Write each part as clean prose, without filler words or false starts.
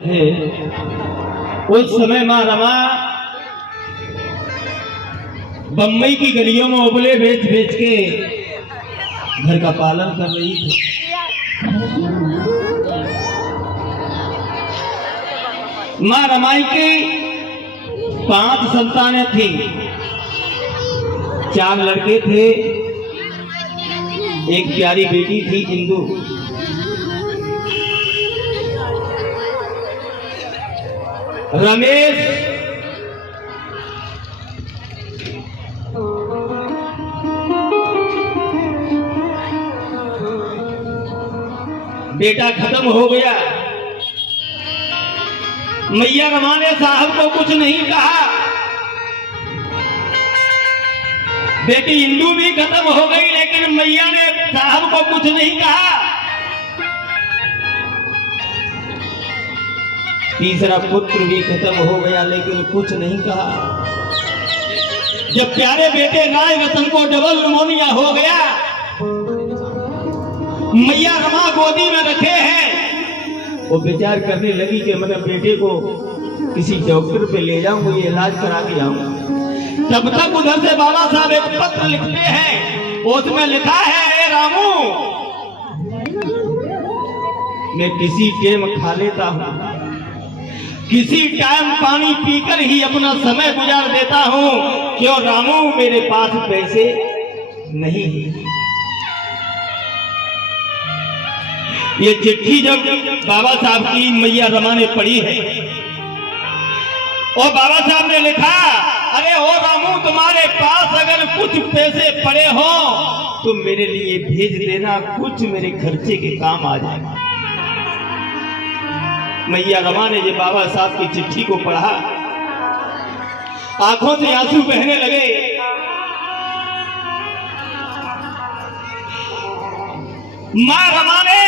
उस समय माँ रमा बम्बई की गलियों में उबले बेच बेच के घर का पालन कर रही थी। माँ रमाई की 5 संतानें थी। 4 लड़के थे, एक प्यारी बेटी थी इंदु। रमेश बेटा खत्म हो गया। मैया रमा ने साहब को कुछ नहीं कहा। बेटी इंदु भी खत्म हो गई, लेकिन मैया ने साहब को कुछ नहीं कहा। तीसरा पुत्र भी खत्म हो गया, लेकिन कुछ नहीं कहा। जब प्यारे बेटे राय रतन को डबल निमोनिया हो गया, मैया रमा गोदी में रखे हैं, वो विचार करने लगी कि मैं बेटे को किसी डॉक्टर पे ले जाऊं, ये इलाज करा के आऊंगा। तब तक उधर से बाबा साहब एक पत्र लिखते हैं, उसमें लिखा है, रामू मैं किसी टाइम खा लेता हूं, किसी टाइम पानी पीकर ही अपना समय गुजार देता हूं। क्यों रामू, मेरे पास पैसे नहीं। ये चिट्ठी जब बाबा साहब की मैया रमा ने पढ़ी है और बाबा साहब ने लिखा, अरे ओ रामू, तुम्हारे पास अगर कुछ पैसे पड़े हो तो मेरे लिए भेज देना, कुछ मेरे खर्चे के काम आ जाएगा। मैया रमा ने ये बाबा साहब की चिट्ठी को पढ़ा, आंखों से आंसू बहने लगे। मां रमा ने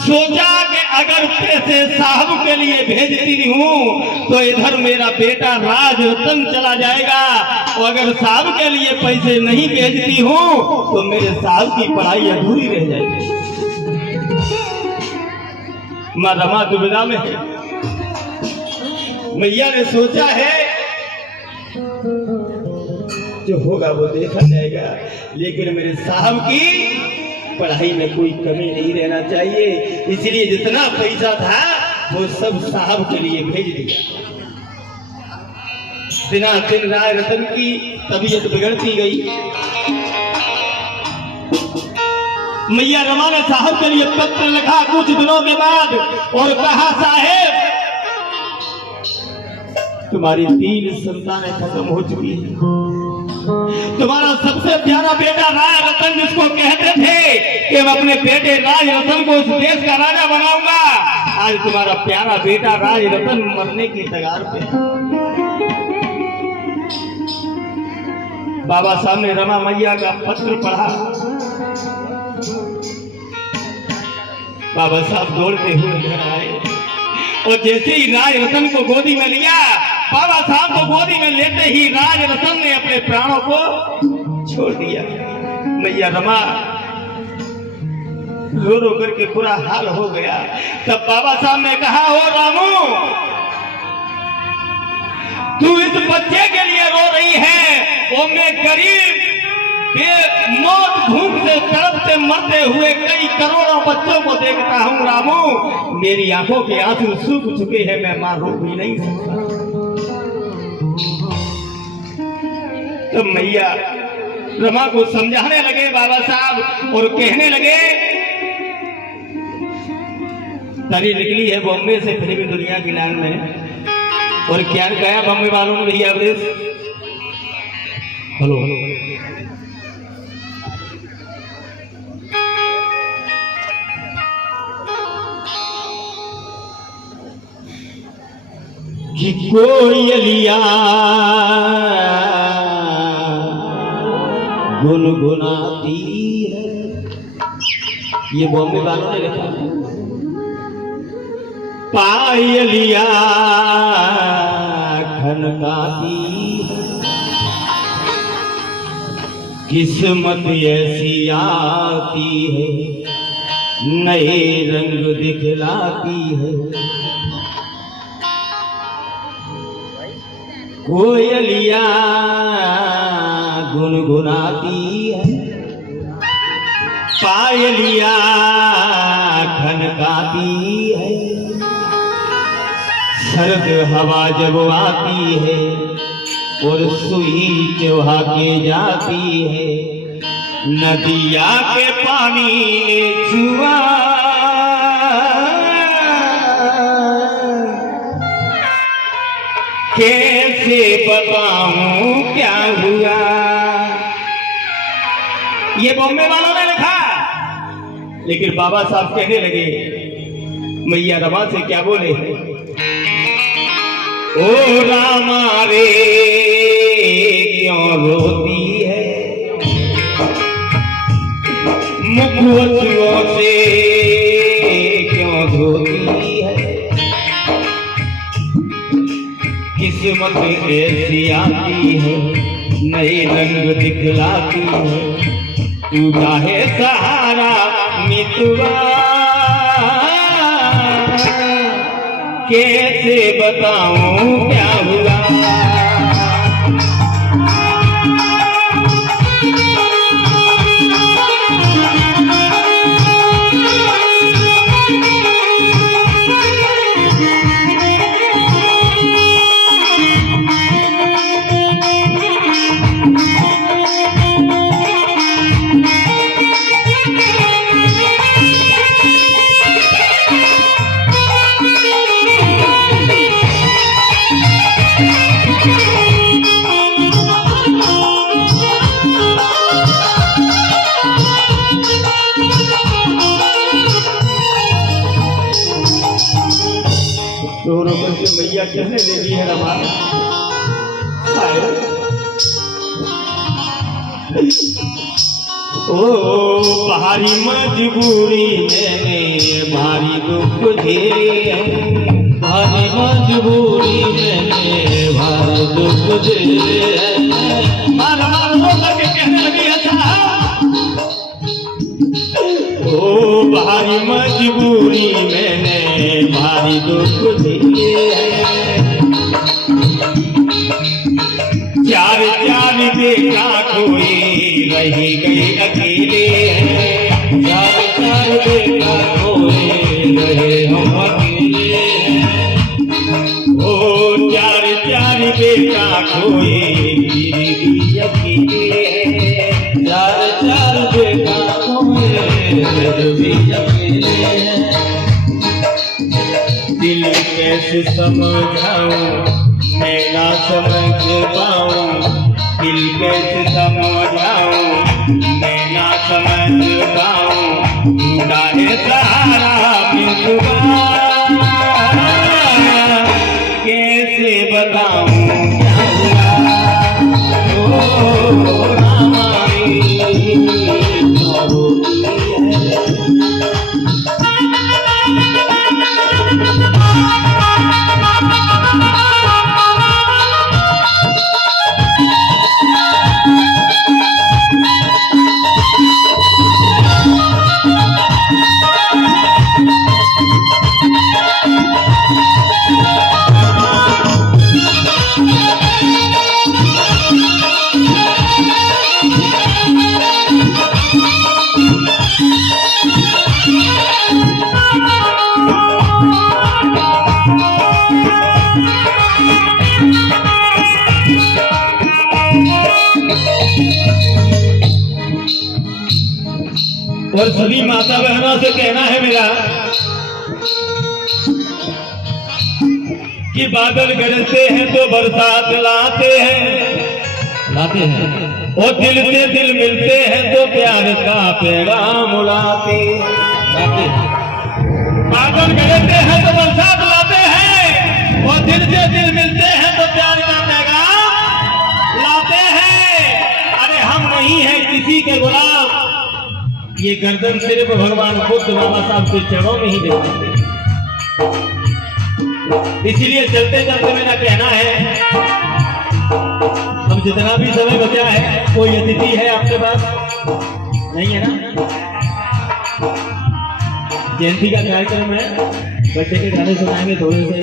सोचा कि अगर पैसे साहब के लिए भेजती हूं तो इधर मेरा बेटा राज रतन चला जाएगा, और अगर साहब के लिए पैसे नहीं भेजती हूं तो मेरे साहब की पढ़ाई अधूरी रह जाएगी। मां रमा दुविधा में है। मैया ने सोचा है जो होगा वो देखा जाएगा, लेकिन मेरे साहब की पढ़ाई में कोई कमी नहीं रहना चाहिए, इसलिए जितना पैसा था वो सब साहब के लिए भेज दिया। दिना दिन राय रतन की तबीयत बिगड़ती गई। मैया रमा ने साहब के लिए पत्र लिखा कुछ दिनों के बाद और कहा, साहेब तुम्हारी 3 संतानें खत्म हो चुकी हैं। तुम्हारा सबसे प्यारा बेटा राय रतन, जिसको कहते थे कि मैं अपने बेटे राय रतन को इस देश का राजा बनाऊंगा, आज तुम्हारा प्यारा बेटा राय रतन मरने की कगार पे। बाबा साहब ने रमा मैया का पत्र पढ़ा। बाबा साहब दौड़ते हुए घर आए और जैसे ही राज रतन को गोदी में लिया, बाबा साहब को गोदी में लेते ही राज रतन ने अपने प्राणों को छोड़ दिया। मैया रमा रो रो करके बुरा हाल हो गया। तब बाबा साहब ने कहा, ओ रामू, तू इस बच्चे के लिए रो रही है, वो मैं गरीब मौत भूख से तड़पते मरते हुए कई करोड़ों बच्चों को देखता हूं। रामू, मेरी आंखों के आंसू सूख चुके हैं, मैं मां रो भी नहीं सकता। तो मैया रमा को समझाने लगे बाबा साहब और कहने लगे, तरी निकली है बॉम्बे से फिल्मी दुनिया की लाइन में, और क्या गया बॉम्बे वालों ने भैया अवधेश। हेलो हेलो कि कोयलिया गुनगुनाती है, ये बॉम्बे वालों ने लिखा है। पायलिया खनकाती है, किस्मत ऐसी आती है नए रंग दिखलाती है। कोयलिया गुनगुनाती है, पायलिया खनकाती है। सर्द हवा जब आती है और सुई चौहा के जाती है, नदिया के पानी ने छुआ कैसे बताऊं क्या हुआ। ये बॉम्बे वालों ने लिखा, लेकिन बाबा साहब कहने लगे मैया रमा से क्या बोले, ओ रामा रे क्यों रोती है, मुखवचुओं से क्यों धोती है। किस्मत ऐसी आती है, नए रंग दिखलाती है। तू चाहे सहारा मितवा, कैसे बताऊं क्या हुआ। मैया कहने लगी है रमा, ओ भारी मजबूरी मैंने भारी दुख झेले, भारी मजबूरी मैंने भारी दुख झेले। मार मार रो करके कहने लगी है साहब, ओ भारी मजबूरी मैंने भारी दुख झेले। चार चार बेटा कोई रही गई अकेले हैं, चार चार बेटा कोई रहे हम अकेले हैं। ओ चार चार बेटा कोई गिरी अकेले हैं, चार चार बेटा कोई रही अकेले हैं। दिल कैसे समझाऊं मैं ना समझ पाऊं, दिल कैसे समझाऊं मैं ना समझ पाऊं। झूठा है सहारा मितवा, कैसे बताऊं क्या हुआ। ओ हमारी रोती है। और सभी माता बहनों से कहना है मेरा कि बादल गरजते हैं तो बरसात लाते हैं, और दिल से दिल मिलते हैं तो प्यार का पैगाम उड़ाते हैं। बादल गरजते हैं तो बरसात लाते हैं, और दिल से दिल मिलते हैं तो प्यार का पैगाम लाते हैं। अरे हम नहीं है किसी के गुलाम, ये गर्दन सिर्फ भगवान बुद्ध बाबा साहब के चरणों में ही देखते। इसीलिए चलते चलते मेरा कहना है, अब जितना भी समय बचा है, कोई अतिथि है आपके पास? नहीं है ना? जयंती का कार्यक्रम है, बच्चे के गाने सुनाएंगे थोड़े से।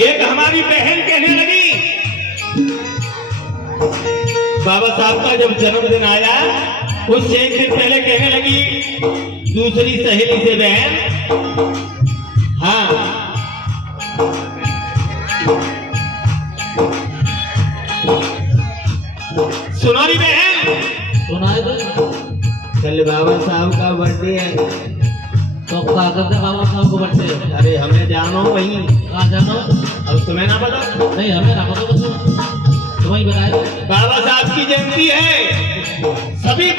एक हमारी बहन कहने लगी, बाबा साहब का जब जन्मदिन आया उससे एक दिन पहले कहने लगी दूसरी सहेली से, बहन हाँ सुनो री बहन, सुनाए दो। कल बाबा साहब का बर्थडे है। तो क्या करते बाबा साहब को बर्थडे? अरे हमें जानो वही, कहाँ जानो? अब तुम्हें ना पता? नहीं हमें ना पता, तुम्हें बताया। बाबा साहब की जयंती है, सभी